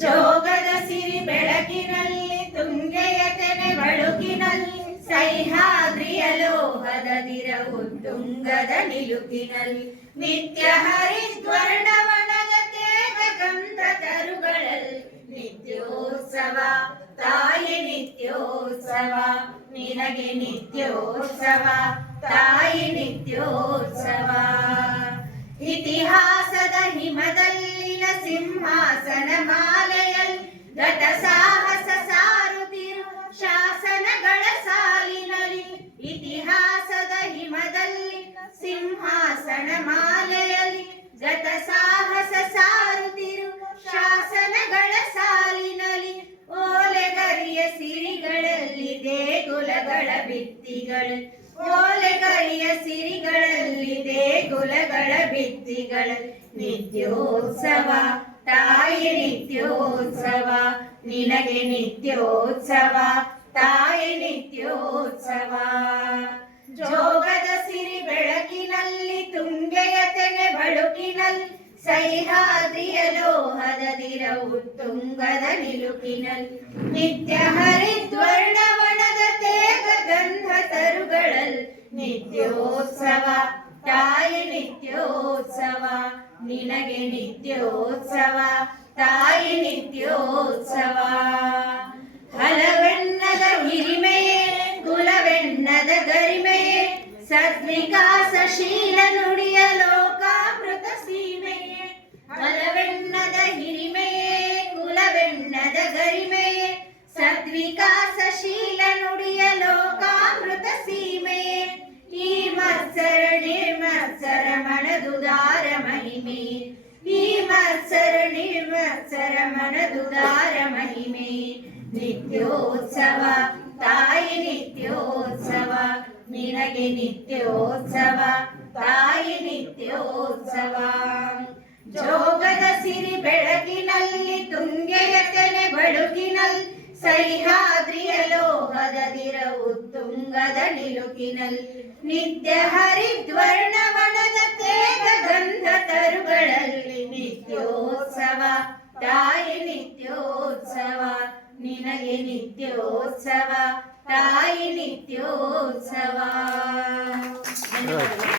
ಜೋಗದ ಸಿರಿ ಬೆಳಕಿನಲ್ಲಿ ತುಂಗೆಯ ತೆನೆ ಬಳುಕಿನಲ್ಲಿ ಸಹ್ಯಾದ್ರಿಯ ಲೋಹದ ದಿರವು ತುಂಗದ ನಿಲುಕಿನಲ್ಲಿ ನಿತ್ಯ ಹರಿದ್ವರ್ಣವನದ ತೇಗ ಗಂಧ ತರುಗಳಲ್ಲಿ ನಿತ್ಯೋತ್ಸವ ತಾಯಿ ನಿತ್ಯೋತ್ಸವ ನಿನಗೆ ನಿತ್ಯೋತ್ಸವ ತಾಯಿ ನಿತ್ಯೋತ್ಸವ ಇತಿಹಾಸದ ಹಿಮದಲ್ಲಿನ ಸಿಂಹಾಸನ ಮಾಲೆಯಲ್ಲಿ ಗತ ಸಾಹಸ ಸಾರುತ್ತಿರು ಶಾಸನಗಳ ಸಾಲಿನಲ್ಲಿ ಇತಿಹಾಸದ ಹಿಮದಲ್ಲಿನ ಸಿಂಹಾಸನ ಮಾಲೆಯಲ್ಲಿ ಗತ ಸಾಹಸ ಸಾರುತ್ತಿರು ಶಾಸನಗಳ ಸಾಲಿನಲ್ಲಿ ಓಲೆಗರಿಯ ಸಿರಿಗಳಲ್ಲಿ ದೇಗುಲಗಳ ಭಿತ್ತಿಗಳು ಓಲೆಗರಿಯ ಸಿರಿಗಳಲ್ಲಿ ದೇಗುಲಗಳ ಭಿತ್ತಿಗಳು ನಿತ್ಯೋತ್ಸವ ತಾಯಿ ನಿತ್ಯೋತ್ಸವ ನಿನಗೆ ನಿತ್ಯೋತ್ಸವ ತಾಯಿ ನಿತ್ಯೋತ್ಸವ ಜೋಗದ ಸಿರಿ ಬೆಳಕಿನಲ್ಲಿ ತುಂಗೆಯ ತೆನೆ ಬಳುಕಿನಲ್ಲಿ ಸಹ್ಯಾದ್ರಿಯ ಲೋಹದ ದಿರವು ತುಂಗದ ನಿಲುಕಿನಲ್ಲಿ ನಿತ್ಯ ಹರಿದ್ವರ್ಣವನದ ತೇಗ ಗಂಧ ತರುಗಳಲ್ಲಿ ನಿತ್ಯೋತ್ಸವ ತಾಯಿ ನಿತ್ಯೋತ್ಸವ ನಿನಗೆ ನಿತ್ಯೋತ್ಸವ ತಾಯಿ ನಿತ್ಯೋತ್ಸವ ಹಲವೆನ್ನದ ಹಿರಿಮೆಯೇ ಕುಲವೆನ್ನದ ಗರಿಮೆಯೇ ಸದ್ವಿಕಾಸಶೀಲ ನುಡಿಯ ಲೋಕಾಮೃತ ಸೀಮೆಯೇ ಹಲವೆನ್ನದ ಹಿರಿಮೆಯೇ ಕುಲವೆನ್ನದ ಗರಿಮೆಯೇ ಸದ್ವಿಕಾಸಶೀಲ ನುಡಿಯ ಲೋಕಾಮೃತ ಸೀಮೆಯೇ ಈ ಮತ್ಸರ ನಿರ್ಮತ್ಸರ ಮನದುದಾರ ಮಹಿಮೆ ಈ ಮತ್ಸರ ನಿರ್ಮತ್ಸರ ಮನದುದಾರ ಮಹಿಮೆ ನಿತ್ಯೋತ್ಸವ ತಾಯಿ ನಿತ್ಯೋತ್ಸವ ನಿನಗೆ ನಿತ್ಯೋತ್ಸವ ತಾಯಿ ನಿತ್ಯೋತ್ಸವ ಜೋಗದ ಸಿರಿ ಬೆಳಕಿನಲ್ಲಿ ತುಂಗೆಯ ತೆನೆ ಬಳುಕಿನಲ್ಲಿ ಸಹ್ಯಾದ್ರಿಯ ಲೋಹದ ದಿರವು ತುಂಗದ ನಿಲುಕಿನಲ್ಲಿ ನಿತ್ಯ ಹರಿದ್ವರ್ಣವನದ ತೇಗ ಗಂಧ ತರುಗಳಲ್ಲಿ ನಿತ್ಯೋತ್ಸವ ತಾಯಿ ನಿತ್ಯೋತ್ಸವ ನಿನಗೆ ನಿತ್ಯೋತ್ಸವ ತಾಯಿ ನಿತ್ಯೋತ್ಸವ.